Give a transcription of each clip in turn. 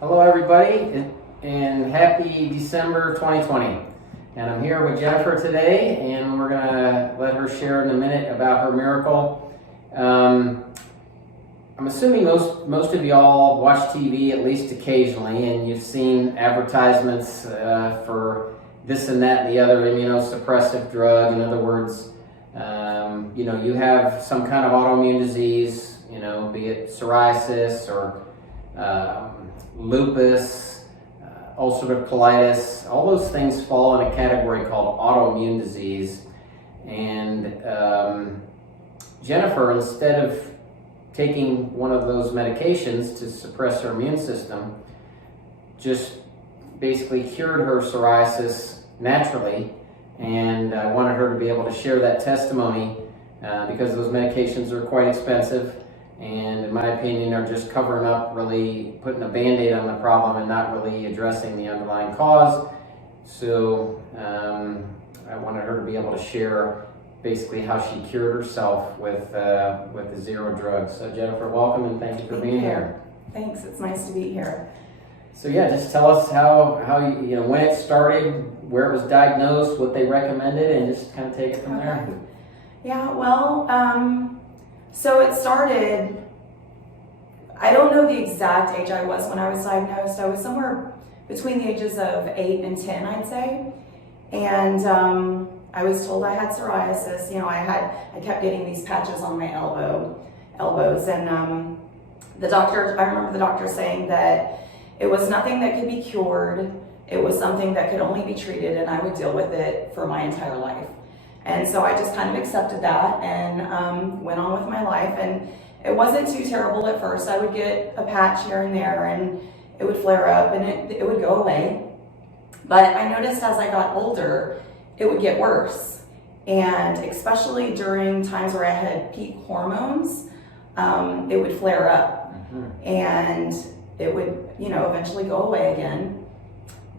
Hello everybody, and happy December 2020. And I'm here with Jennifer today, and we're going to let her share in a minute about her miracle. I'm assuming most of y'all watch TV at least occasionally, and you've seen advertisements for this and that and the other immunosuppressive drug. In other words, you have some kind of autoimmune disease, be it psoriasis or lupus, ulcerative colitis. All those things fall in a category called autoimmune disease. And Jennifer, instead of taking one of those medications to suppress her immune system, just basically cured her psoriasis naturally. And I wanted her to be able to share that testimony because those medications are quite expensive, and in my opinion are just covering up, really putting a band-aid on the problem and not really addressing the underlying cause. So I wanted her to be able to share basically how she cured herself with the zero drugs. So Jennifer, welcome, and thank you for being here. Thanks, it's nice to be here. So yeah, just tell us how when it started, where it was diagnosed, what they recommended, and just kind of take it from there. Yeah, well, so it started, I don't know the exact age I was when I was diagnosed. I was somewhere between the ages of 8 and 10, I'd say. And I was told I had psoriasis. I kept getting these patches on my elbows. And I remember the doctor saying that it was nothing that could be cured. It was something that could only be treated, and I would deal with it for my entire life. And so I just kind of accepted that and went on with my life. And it wasn't too terrible at first. I would get a patch here and there, and it would flare up, and it would go away. But I noticed as I got older, it would get worse. And especially during times where I had peak hormones, it would flare up. Mm-hmm. And it would, eventually go away again.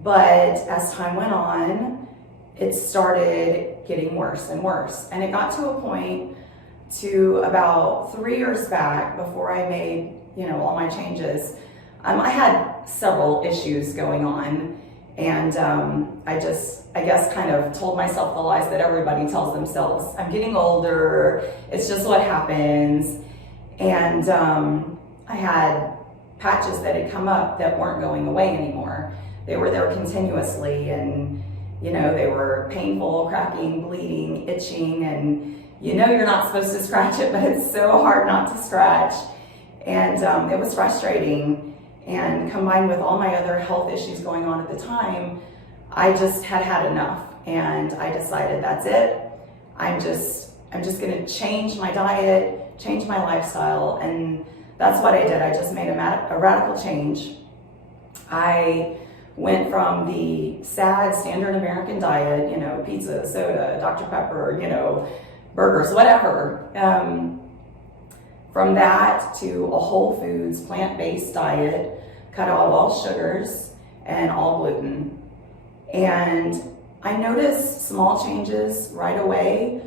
But as time went on, it started getting worse and worse. And it got to a point to about 3 years back, before I made, all my changes. I had several issues going on. And I guess kind of told myself the lies that everybody tells themselves. I'm getting older, it's just what happens. And I had patches that had come up that weren't going away anymore. They were there continuously, and they were painful, cracking, bleeding, itching, and you're not supposed to scratch it, but it's so hard not to scratch. And it was frustrating. And combined with all my other health issues going on at the time, I just had enough. And I decided, that's it. I'm just gonna change my diet, change my lifestyle, and that's what I did. I just made a radical change. I went from the sad standard American diet, pizza, soda, Dr. Pepper, burgers, whatever. From that to a whole foods, plant-based diet, cut out all sugars and all gluten. And I noticed small changes right away,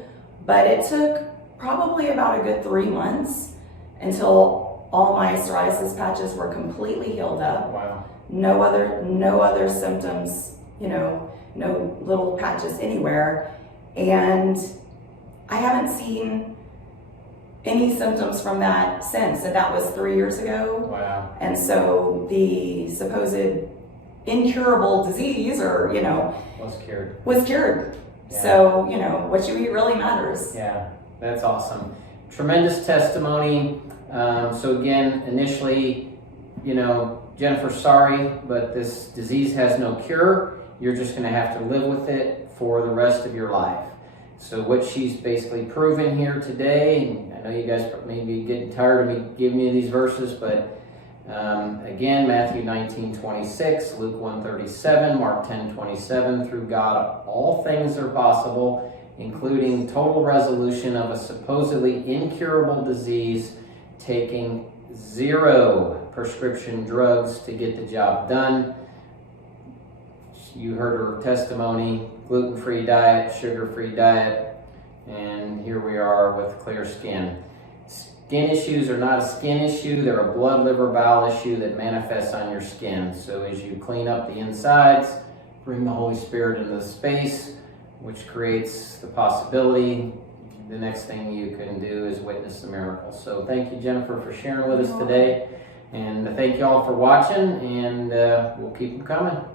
but it took probably about a good 3 months until all my psoriasis patches were completely healed up. Wow. No other symptoms, no little patches anywhere. And I haven't seen any symptoms from that since, and that was 3 years ago. Wow. And so the supposed incurable disease, was cured. Yeah. So, what you eat really matters. Yeah, that's awesome. Tremendous testimony. So again, initially, Jennifer, sorry, but this disease has no cure. You're just going to have to live with it for the rest of your life. So what she's basically proven here today, and I know you guys may be getting tired of me giving you these verses, but again, Matthew 19:26, Luke 1:37, Mark 10:27, through God all things are possible, including total resolution of a supposedly incurable disease, taking 0 prescription drugs to get the job done. You heard her testimony, gluten-free diet, sugar-free diet, and here we are with clear skin. Skin issues are not a skin issue, they're a blood, liver, bowel issue that manifests on your skin. So as you clean up the insides, bring the Holy Spirit into the space, which creates the possibility. The next thing you can do is witness the miracle. So thank you, Jennifer, for sharing with us today. And thank you all for watching, and we'll keep them coming.